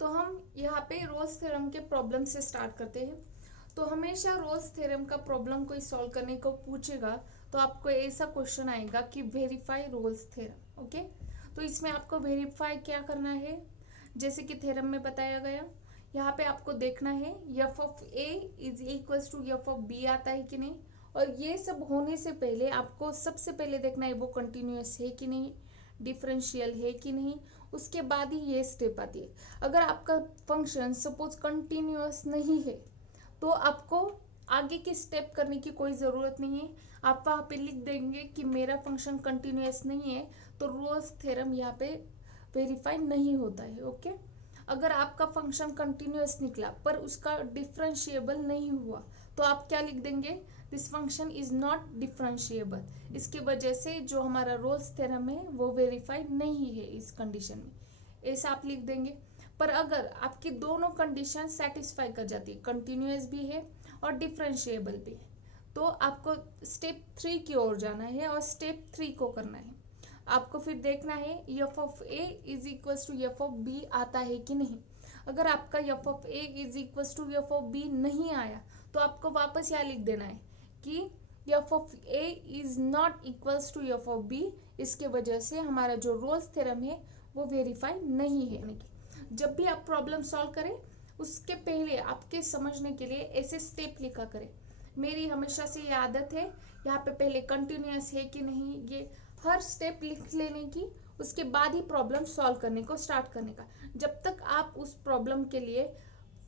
तो हम यहाँ पे रोल्स थ्योरम के प्रॉब्लम से स्टार्ट करते हैं। तो हमेशा रोल्स थ्योरम का प्रॉब्लम कोई सॉल्व करने को पूछेगा तो आपको ऐसा क्वेश्चन आएगा कि वेरीफाई रोल्स थ्योरम। ओके, तो इसमें आपको वेरीफाई क्या करना है, जैसे कि थ्योरम में बताया गया, यहाँ पे आपको देखना है F of A is equal to F of B आता है कि नहीं। और ये सब होने से पहले आपको सबसे पहले देखना है वो कंटिन्यूअस है कि नहीं, डिफरेंशियल है कि नहीं, उसके बाद ही ये स्टेप आती है। अगर आपका फंक्शन सपोज कंटिन्यूअस नहीं है तो आपको आगे की स्टेप करने की कोई ज़रूरत नहीं है। आप वहाँ पे लिख देंगे कि मेरा फंक्शन कंटिन्यूअस नहीं है, तो रोल्स थ्योरम यहाँ पे वेरीफाई नहीं होता है। ओके, अगर आपका फंक्शन कंटिन्यूअस निकला पर उसका डिफरेंशिएबल नहीं हुआ तो आप क्या लिख देंगे, this function is not differentiable. इसके वजह से जो हमारा रोल्स थ्योरम है वो वेरीफाई नहीं है इस कंडीशन में, ऐसा आप लिख देंगे। पर अगर आपकी दोनों कंडीशन सेटिस्फाई कर जाती है, कंटिन्यूअस भी है और डिफरेंशिएबल भी है, तो आपको स्टेप 3 की ओर जाना है और स्टेप 3 को करना है। आपको फिर देखना है F of A is equal to F of B आता है कि नहीं। अगर आपका F of A is equal to F of B नहीं आया तो आपको वापस यहाँ लिख देना है कि F of A is not equals to F of B. इसके वजह से हमारा जो रोल्स थ्योरम है वो वेरीफाई नहीं है। जब भी आप प्रॉब्लम सॉल्व करें उसके पहले आपके समझने के लिए ऐसे स्टेप लिखा करें। मेरी हमेशा से ये आदत है, यहाँ पे पहले कंटिन्यूअस है कि नहीं, ये हर स्टेप लिख लेने की, उसके बाद ही प्रॉब्लम सॉल्व करने को स्टार्ट करने का, जब तक आप उस प्रॉब्लम के लिए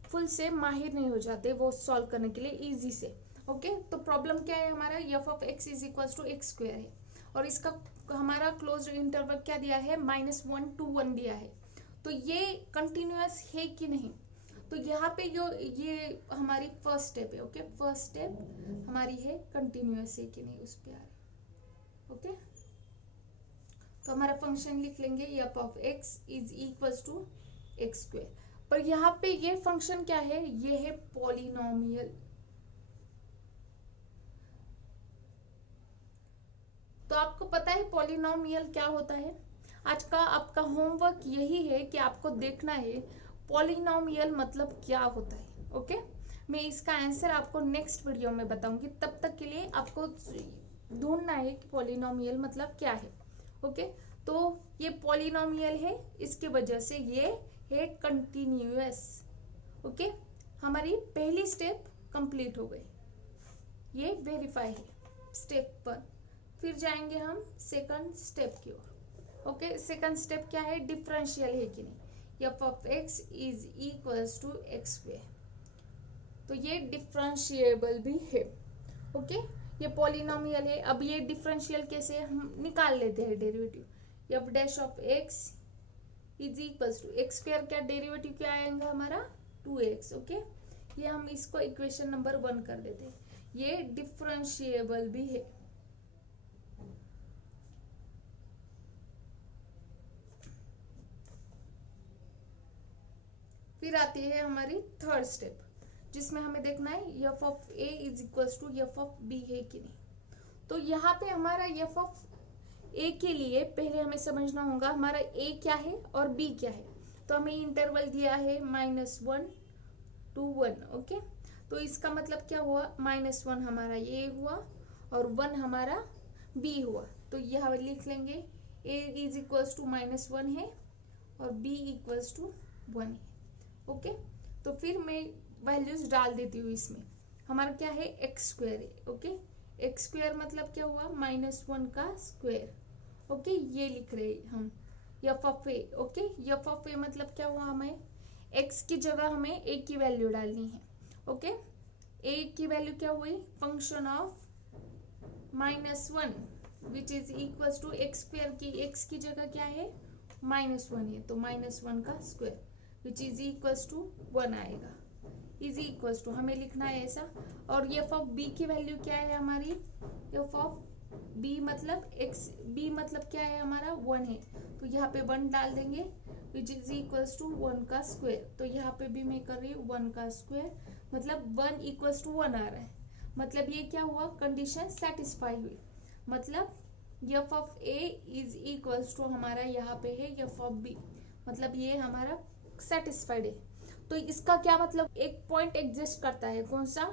फुल से माहिर नहीं हो जाते वो सॉल्व करने के लिए इजी से। ओके, तो प्रॉब्लम क्या है हमारा, F of X is equal to X square है और इसका हमारा क्लोज इंटरवल क्या दिया है, -1 to 1 दिया है। तो ये कंटिन्यूअस है कि नहीं, तो यहाँ पे जो ये हमारी फर्स्ट स्टेप है। ओके, फर्स्ट स्टेप हमारी है कंटिन्यूअस है कि नहीं, उस पे आ रही। ओके, तो हमारा फंक्शन लिख लेंगे F of X is equal to X square. पर यहाँ पे ये फंक्शन क्या है, ये है पॉलिनोमियल। तो आपको पता है पॉलिनोमियल क्या होता है। आज का आपका होमवर्क यही है कि आपको देखना है पॉलिनोमियल मतलब क्या होता है। ओके, मैं इसका आंसर आपको नेक्स्ट वीडियो में बताऊंगी, तब तक के लिए आपको ढूंढना है कि पॉलिनोमियल मतलब क्या है। ओके, तो ये पॉलिनोमियल है, इसके वजह से ये है कंटिन्यूअस। ओके, हमारी पहली स्टेप कंप्लीट हो गई, ये वेरीफाई है स्टेप पर। फिर जाएंगे हम सेकंड स्टेप की ओर। ओके, सेकंड स्टेप क्या है, डिफरेंशियल है कि नहीं, F of X is equals to X square. तो ये डिफरेंशिएबल भी है। ओके, ये पॉलिनोमियल है। अब ये डिफरेंशियल कैसे हम निकाल लेते हैं derivative, F dash of X is equals to X square, क्या डेरिवेटिव क्या आएगा हमारा 2x। ओके, ये हम इसको इक्वेशन नंबर 1 कर देते हैं, ये डिफरेंशिएबल भी है। फिर आती है हमारी थर्ड स्टेप, जिसमें हमें देखना है F of A is equals to F of B है कि नहीं। तो यहाँ पे हमारा एफ ऑफ ए के लिए पहले हमें समझना होगा हमारा ए क्या है और बी क्या है। तो हमें इंटरवल दिया है -1 to 1। ओके, तो इसका मतलब क्या हुआ, -1 हमारा ए हुआ और 1 हमारा बी हुआ। तो यह लिख लेंगे ए इज इक्वल्स टू -1 है और बी इक्वल्स टू 1 है। ओके, तो फिर मैं वैल्यूज डाल देती हूँ इसमें। हमारा क्या है, एक्स स्क्वायर है। ओके, एक्स स्क्वायर मतलब क्या हुआ, -1 का स्क्वायर। ओके, ये लिख रहे हैं हम F of A. Okay, F of A मतलब क्या हुआ, हमें एक्स की जगह हमें ए की वैल्यू डालनी है। ओके, ए की वैल्यू क्या हुई, function of -1 which is equal to X square की एक्स की जगह क्या है, -1 है, तो -1 का square which is equals to 1 आएगा, इज इक्वल्स टू हमें लिखना है ऐसा। और एफ ऑफ बी की वैल्यू क्या है हमारी, एफ ऑफ बी मतलब एक्स, बी मतलब क्या है हमारा 1 है, तो यहाँ पे 1 डाल देंगे विच इज इक्वल्स टू 1 का स्क्वायर। तो यहाँ पे भी मैं कर रही हूँ 1 का स्क्वायर, मतलब 1 इक्वल्स टू 1 आ रहा है। मतलब ये क्या हुआ, कंडीशन सेटिस्फाई हुई। मतलब F of A is equals to हमारा यहाँ पे है एफ ऑफ बी, मतलब ये हमारा सेटिस्फाइड है। तो इसका क्या मतलब, एक पॉइंट एग्जिस्ट करता है, कौन सा,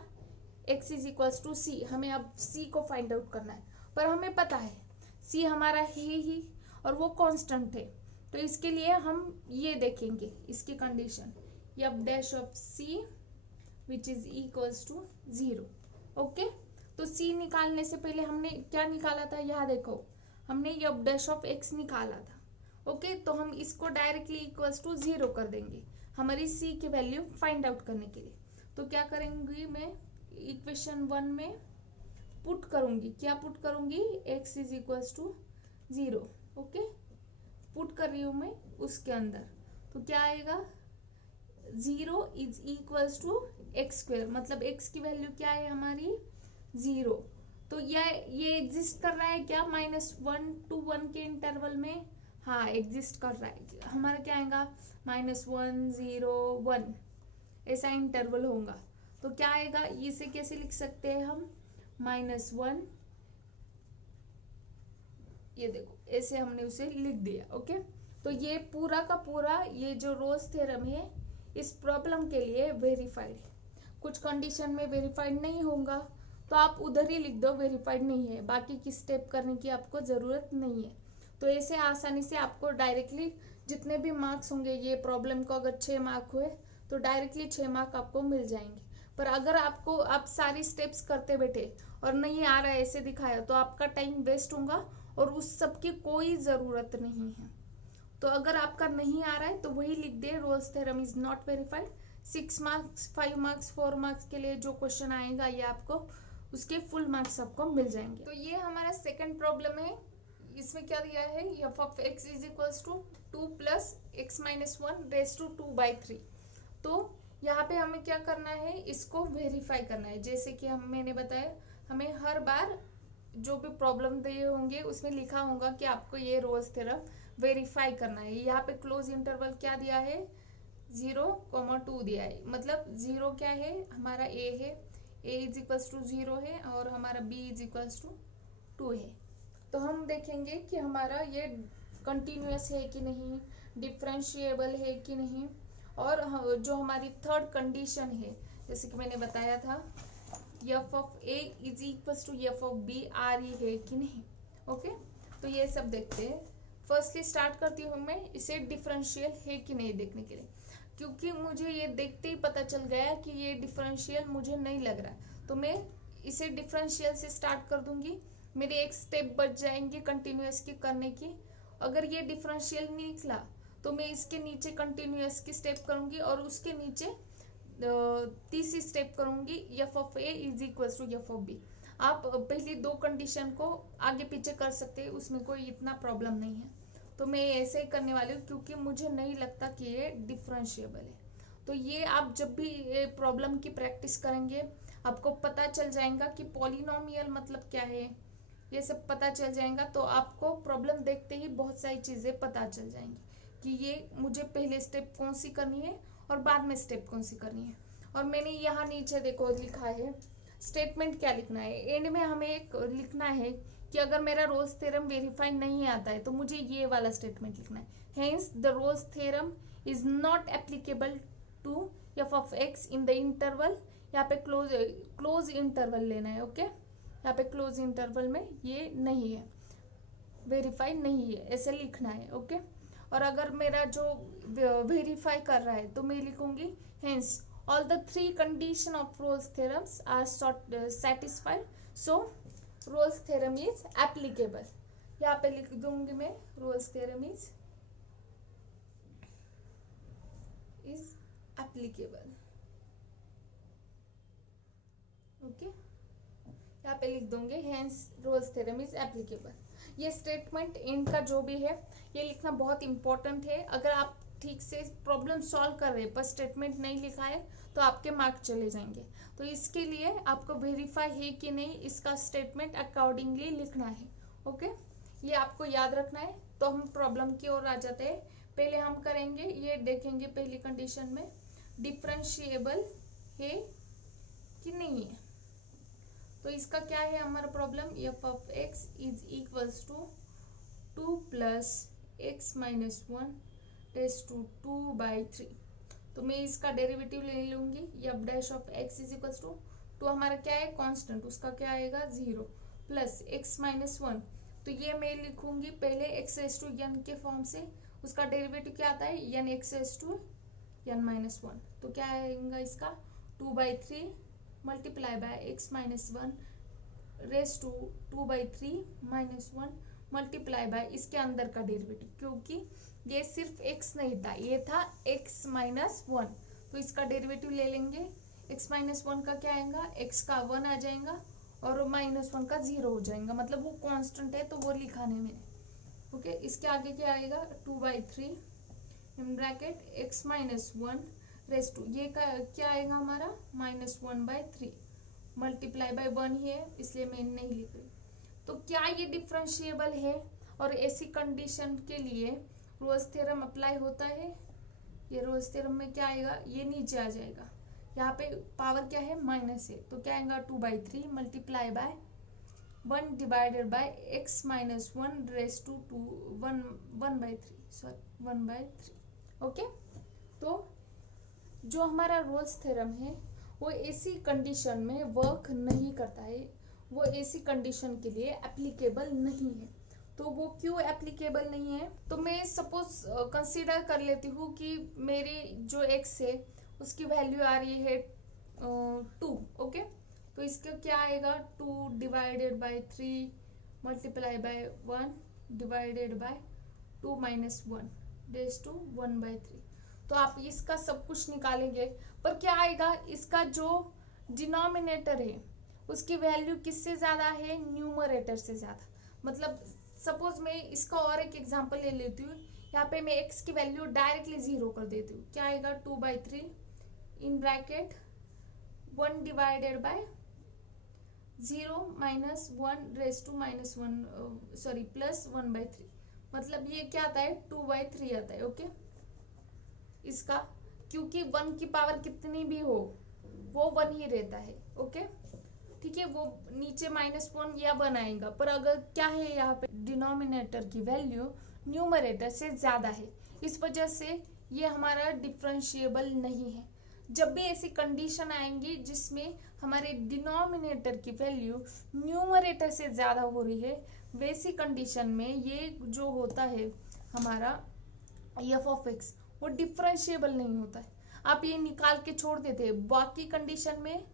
x इज इक्वल्स टू सी। हमें अब c को फाइंड आउट करना है, पर हमें पता है c हमारा है ही और वो कांस्टेंट है। तो इसके लिए हम ये देखेंगे इसकी condition, F dash of c which is equals to 0। Okay, तो c निकालने से पहले हमने क्या निकाला था, यहाँ देखो हमने एफ डैश ऑफ x निकाला था। ओके, तो हम इसको डायरेक्टली इक्वल्स टू 0 कर देंगे हमारी c की वैल्यू फाइंड आउट करने के लिए। तो क्या करेंगी, मैं इक्वेशन 1 में पुट करूंगी, क्या पुट करूंगी, x is equals to 0। Okay, put कर रही हूं मैं उसके अंदर, तो क्या आएगा, 0 is equals to X square, मतलब x की वैल्यू क्या है हमारी 0। तो ये एग्जिस्ट कर रहा है क्या, -1 to 1 के इंटरवल में, हाँ एग्जिस्ट कर रहा है। हमारा क्या आएगा, -1 0 1 ऐसा इंटरवल होगा। तो क्या आएगा, इसे कैसे लिख सकते हैं हम, -1, ये देखो ऐसे हमने उसे लिख दिया। ओके, तो ये पूरा का पूरा ये जो रोल्स थ्योरम है इस प्रॉब्लम के लिए वेरीफाइड है। कुछ कंडीशन में वेरीफाइड नहीं होगा तो आप उधर ही लिख दो वेरीफाइड नहीं है, बाकी की स्टेप करने की आपको जरूरत नहीं है। तो ऐसे आसानी से आपको डायरेक्टली जितने भी मार्क्स होंगे, ये प्रॉब्लम को अगर 6 मार्क हुए तो डायरेक्टली 6 मार्क आपको मिल जाएंगे। पर अगर आपको आप सारी स्टेप्स करते बैठे और नहीं आ रहा है ऐसे दिखाया तो आपका टाइम वेस्ट होगा और उस सब की कोई ज़रूरत नहीं है। तो अगर आपका नहीं आ रहा है तो वही लिख दे, Rolle's theorem is not verified. 6 marks 5 marks 4 marks के लिए जो क्वेश्चन आएगा ये आपको उसके फुल मार्क्स आपको मिल जाएंगे। तो ये हमारा सेकंड प्रॉब्लम है। इसमें क्या दिया है, F of X is equals to 2 plus X minus 1 raise to 2/3। तो यहाँ पे हमें क्या करना है, इसको वेरीफाई करना है। जैसे कि मैंने बताया, हमें हर बार जो भी प्रॉब्लम दिए होंगे उसमें लिखा होगा कि आपको ये रोल्स थ्योरम वेरीफाई करना है। यहाँ पे क्लोज इंटरवल क्या दिया है, 0,2 दिया है, मतलब 0 क्या है हमारा a है, a इज इक्वल्स टू 0 है और हमारा b इज इक्वल्स टू 2 है। तो हम देखेंगे कि हमारा ये कंटिन्यूअस है कि नहीं, डिफरेंशिएबल है कि नहीं, और जो हमारी थर्ड कंडीशन है जैसे कि मैंने बताया था, F of a is equals to F of b आर ही है कि नहीं। ओके, तो ये सब देखते हैं। फर्स्टली स्टार्ट करती हूँ मैं इसे डिफरेंशियल है कि नहीं देखने के लिए, क्योंकि मुझे ये देखते ही पता चल गया कि ये डिफरेंशियल मुझे नहीं लग रहा, तो मैं इसे डिफरेंशियल से स्टार्ट कर दूंगी। मेरे एक स्टेप बच जाएंगे कंटिन्यूअस की करने की। अगर ये डिफरेंशियल नहीं निकला तो मैं इसके नीचे कंटिन्यूअस की स्टेप करूंगी और उसके नीचे तीसरी स्टेप करूंगी, F of A is equal to F of B. आप पहली दो कंडीशन को आगे पीछे कर सकते हैं, उसमें कोई इतना प्रॉब्लम नहीं है। तो मैं ऐसे ही करने वाली हूँ क्योंकि मुझे नहीं लगता कि ये डिफरेंशिएबल है। तो ये आप जब भी ये प्रॉब्लम की प्रैक्टिस करेंगे आपको पता चल जाएगा कि पॉलिनोमियल मतलब क्या है, ये सब पता चल जाएगा। तो आपको प्रॉब्लम देखते ही बहुत सारी चीज़ें पता चल जाएंगी कि ये मुझे पहले स्टेप कौन सी करनी है और बाद में स्टेप कौन सी करनी है। और मैंने यहाँ नीचे देखो लिखा है स्टेटमेंट क्या लिखना है। एंड में हमें एक लिखना है कि अगर मेरा रोल्स थ्योरम वेरीफाई नहीं आता है तो मुझे ये वाला स्टेटमेंट लिखना है, hence the Rolle's theorem is not applicable to F of X in the interval. यहाँ पे क्लोज इंटरवल लेना है। ओके, यहाँ पे क्लोज इंटरवल में ये नहीं है, वेरीफाई नहीं है, ऐसे लिखना है। ओके, और अगर मेरा जो वेरीफाई कर रहा है तो मैं लिखूंगी hence all the three condition of Rolle's theorems are satisfied, so Rolle's theorem is applicable। यहाँ पे लिख दूंगी मैं Rolle's theorem is applicable। Okay, यहाँ पे लिख दूंगे hence Rolle's theorem is applicable। ये स्टेटमेंट इनका जो भी है ये लिखना बहुत इंपॉर्टेंट है। अगर आप ठीक से प्रॉब्लम सॉल्व कर रहे हैं पर स्टेटमेंट नहीं लिखा है तो आपके मार्क्स चले जाएंगे। तो इसके लिए आपको वेरीफाई है कि नहीं इसका स्टेटमेंट अकॉर्डिंगली लिखना है। ओके, ये आपको याद रखना है। तो हम प्रॉब्लम की ओर आ जाते हैं। पहले हम करेंगे ये देखेंगे पहली कंडीशन में डिफरेंशिएबल है कि नहीं है। तो इसका क्या है हमारा problem, F of X is equals to 2 plus X minus 1 raise to 2/3। तो मैं इसका डेरिवेटिव ले लूंगी, F dash of X is equal to हमारा क्या है कांस्टेंट, उसका क्या आएगा 0 प्लस एक्स माइनस 1। तो ये मैं लिखूंगी पहले एक्स रेज टू एन के फॉर्म से, उसका डेरिवेटिव क्या आता है N X raise to N minus 1। तो क्या आएगा इसका 2/3 multiply by X minus 1 raise to 2/3 minus 1 multiply by इसके अंदर का डेरिवेटिव, क्योंकि ये सिर्फ x नहीं था, ये था x माइनस 1। तो इसका डेरिवेटिव ले लेंगे, x माइनस 1 का क्या आएगा, x का 1 आ जाएगा और माइनस 1 का 0 हो जाएगा, मतलब वो कांस्टेंट है तो वो लिखा नहीं मैंने। ओके, इसके आगे क्या आएगा 2/3 in bracket x minus 1 raise to ये क्या आएगा हमारा -1/3 मल्टीप्लाई बाय 1 ही है इसलिए मैं नहीं लिख रही। तो क्या ये डिफरेंशिएबल है, और ऐसी कंडीशन के लिए रोल्स थ्योरम अप्लाई होता है। ये रोल्स थ्योरम में क्या आएगा, ये नीचे आ जाएगा, यहाँ पे पावर क्या है माइनस है, तो क्या आएगा 2/3 multiply by 1 divided by x minus 1 raise to 1/3। Okay, तो जो हमारा रोल्स थ्योरम है वो ऐसी कंडीशन में वर्क नहीं करता है, वो ऐसी कंडीशन के लिए एप्लीकेबल नहीं है। तो वो क्यों एप्लीकेबल नहीं है, तो मैं सपोज कंसीडर कर लेती हूँ कि मेरी जो x है उसकी वैल्यू आ रही है 2। ओके, तो इसका क्या आएगा 2 divided by 3 multiply by 1 divided by 2 minus 1 raise to 1/3। तो आप इसका सब कुछ निकालेंगे, पर क्या आएगा इसका जो डिनोमिनेटर है उसकी वैल्यू किससे ज्यादा है, न्यूमरेटर से ज्यादा। मतलब सपोज मैं इसका और एक एग्जांपल ले लेती हूँ, यहाँ पे मैं x की वैल्यू डायरेक्टली 0 कर देती हूँ, क्या आएगा 2/3 in bracket 1 divided by 0 minus 1 raise to -1 plus 1/3। मतलब ये क्या आता है 2/3 आता है। ओके, इसका क्योंकि 1 की पावर कितनी भी हो वो 1 ही रहता है। ओके, ठीक है, वो नीचे -1 या 1 आएगा, पर अगर क्या है यहाँ पे डिनोमिनेटर की वैल्यू न्यूमरेटर से ज्यादा है, इस वजह से ये हमारा डिफरेंशिएबल नहीं है। जब भी ऐसी कंडीशन आएंगी जिसमें हमारे डिनोमिनेटर की वैल्यू न्यूमरेटर से ज्यादा हो रही है, वैसी कंडीशन में ये जो होता है हमारा एफ ऑफ एक्स वो डिफरेंशिएबल नहीं होता है। आप ये निकाल के छोड़ देते हैं, बाकी कंडीशन में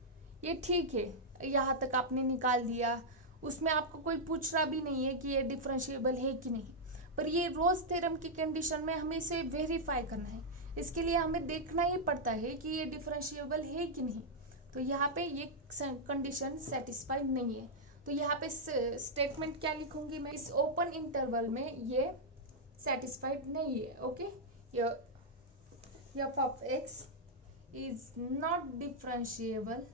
ये ठीक है, यहाँ तक आपने निकाल दिया, उसमें आपको कोई पूछ रहा भी नहीं है कि ये डिफरेंशिएबल है कि नहीं। पर ये रोल्स थ्योरम की कंडीशन में हमें इसे वेरीफाई करना है, इसके लिए हमें देखना ही पड़ता है कि ये डिफरेंशिएबल है कि नहीं। तो यहाँ पे ये कंडीशन सेटिस्फाइड नहीं है, तो यहाँ पे स्टेटमेंट क्या लिखूंगी मैं, इस ओपन इंटरवल में ये सेटिस्फाइड नहीं है। Okay, f of x is not differentiable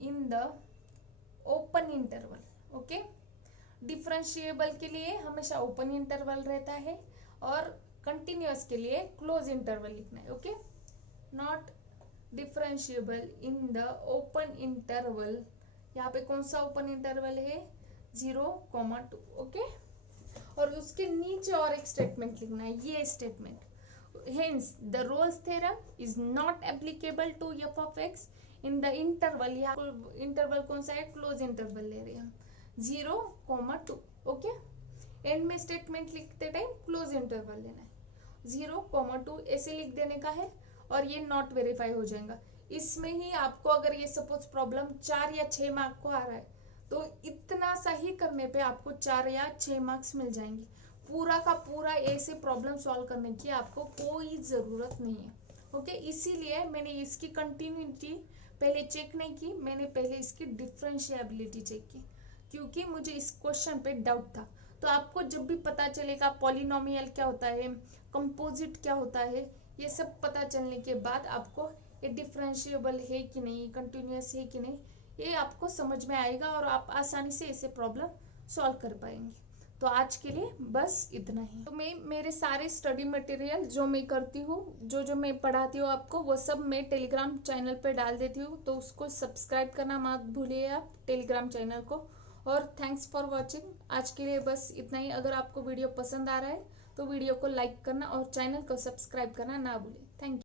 in the open interval। Okay, differentiable के लिए हमेशा ओपन इंटरवल रहता है और कंटिन्यूअस के लिए क्लोज इंटरवल लिखना है। Okay, not differentiable in the open interval, यहाँ पे कौन सा ओपन इंटरवल है 0,2। ओके, और उसके नीचे और एक स्टेटमेंट लिखना है, ये statement, hence the Rolle's theorem is not applicable to f of x in the interval। यहाँ इंटरवल कौन सा है, क्लोज इंटरवल ले रहे हैं हम 0,2। ओके, एंड में स्टेटमेंट लिखते टाइम क्लोज इंटरवल लेना है 0,2 ऐसे लिख देने का है, और ये नॉट वेरीफाई हो जाएगा। इसमें ही आपको अगर ये सपोज प्रॉब्लम 4 या 6 मार्क को आ रहा है तो इतना सही करने पे आपको 4 या 6 मार्क्स मिल जाएंगे। पूरा का पूरा ऐसे प्रॉब्लम सॉल्व करने की आपको कोई ज़रूरत नहीं है। ओके, इसीलिए मैंने इसकी कंटिन्यूटी पहले चेक नहीं की, मैंने पहले इसकी डिफरेंशिएबिलिटी चेक की, क्योंकि मुझे इस क्वेश्चन पे डाउट था। तो आपको जब भी पता चलेगा पॉलिनोमियल क्या होता है, कंपोजिट क्या होता है, ये सब पता चलने के बाद आपको ये डिफरेंशिएबल है कि नहीं, कंटिन्यूअस है कि नहीं, ये आपको समझ में आएगा और आप आसानी से ऐसे प्रॉब्लम सॉल्व कर पाएंगे। तो आज के लिए बस इतना ही। तो मैं मेरे सारे स्टडी मटेरियल जो मैं करती हूँ, जो मैं पढ़ाती हूँ आपको, वो सब मैं टेलीग्राम चैनल पे डाल देती हूँ, तो उसको सब्सक्राइब करना मत भूलिए आप टेलीग्राम चैनल को। और थैंक्स फॉर वॉचिंग। आज के लिए बस इतना ही। अगर आपको वीडियो पसंद आ रहा है तो वीडियो को लाइक करना और चैनल को सब्सक्राइब करना ना भूलें। Thank you.